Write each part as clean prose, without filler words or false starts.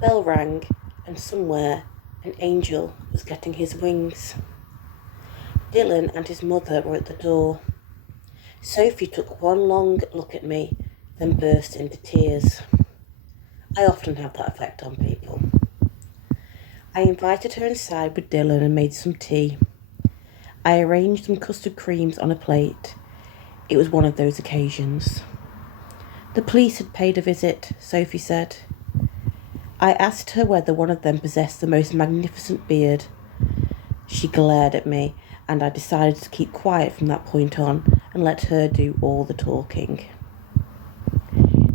bell rang, and somewhere an angel was getting his wings. Dylan and his mother were at the door. Sophie took one long look at me, then burst into tears. I often have that effect on people. I invited her inside with Dylan and made some tea. I arranged some custard creams on a plate. It was one of those occasions. The police had paid a visit, Sophie said. I asked her whether one of them possessed the most magnificent beard. She glared at me, and I decided to keep quiet from that point on and let her do all the talking.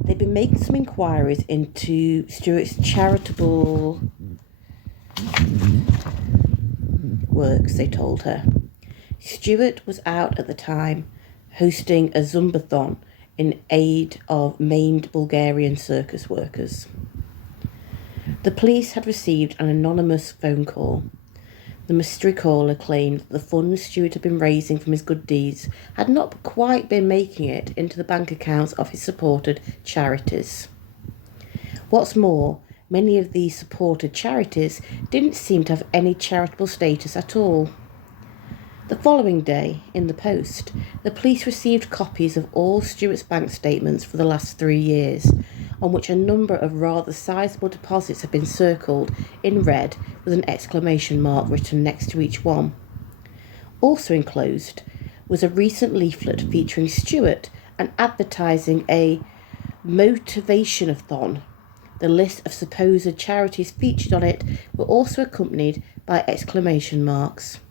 They'd been making some inquiries into Stuart's charitable works, they told her. Stuart was out at the time, hosting a Zumbathon in aid of maimed Bulgarian circus workers. The police had received an anonymous phone call. The mystery caller claimed that the funds Stuart had been raising from his good deeds had not quite been making it into the bank accounts of his supported charities. What's more, many of these supported charities didn't seem to have any charitable status at all. The following day, in the post, the police received copies of all Stuart's bank statements for the last 3 years, on which a number of rather sizable deposits had been circled in red with an exclamation mark written next to each one. Also enclosed was a recent leaflet featuring Stuart and advertising a motivation-a-thon. The list of supposed charities featured on it were also accompanied by exclamation marks.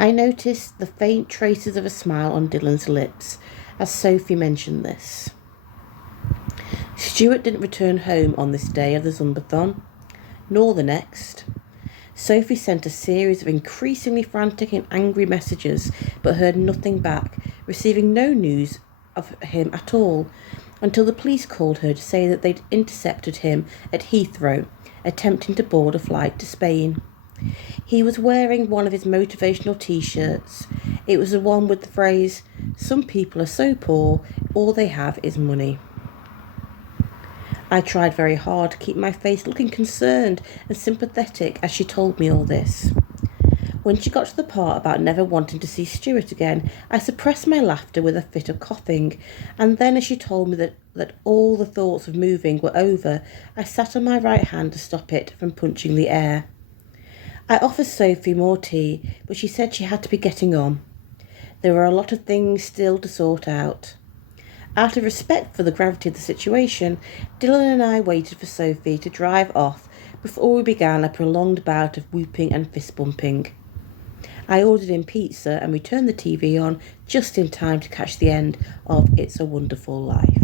I noticed the faint traces of a smile on Dylan's lips as Sophie mentioned this. Stuart didn't return home on this day of the Zumbathon, nor the next. Sophie sent a series of increasingly frantic and angry messages, but heard nothing back, receiving no news of him at all, until the police called her to say that they'd intercepted him at Heathrow, attempting to board a flight to Spain. He was wearing one of his motivational t-shirts. It was the one with the phrase, "Some people are so poor, all they have is money." I tried very hard to keep my face looking concerned and sympathetic as she told me all this. When she got to the part about never wanting to see Stuart again, I suppressed my laughter with a fit of coughing, and then as she told me that all the thoughts of moving were over, I sat on my right hand to stop it from punching the air. I offered Sophie more tea, but she said she had to be getting on. There were a lot of things still to sort out. Out of respect for the gravity of the situation, Dylan and I waited for Sophie to drive off before we began a prolonged bout of whooping and fist-bumping. I ordered in pizza and we turned the TV on just in time to catch the end of It's a Wonderful Life.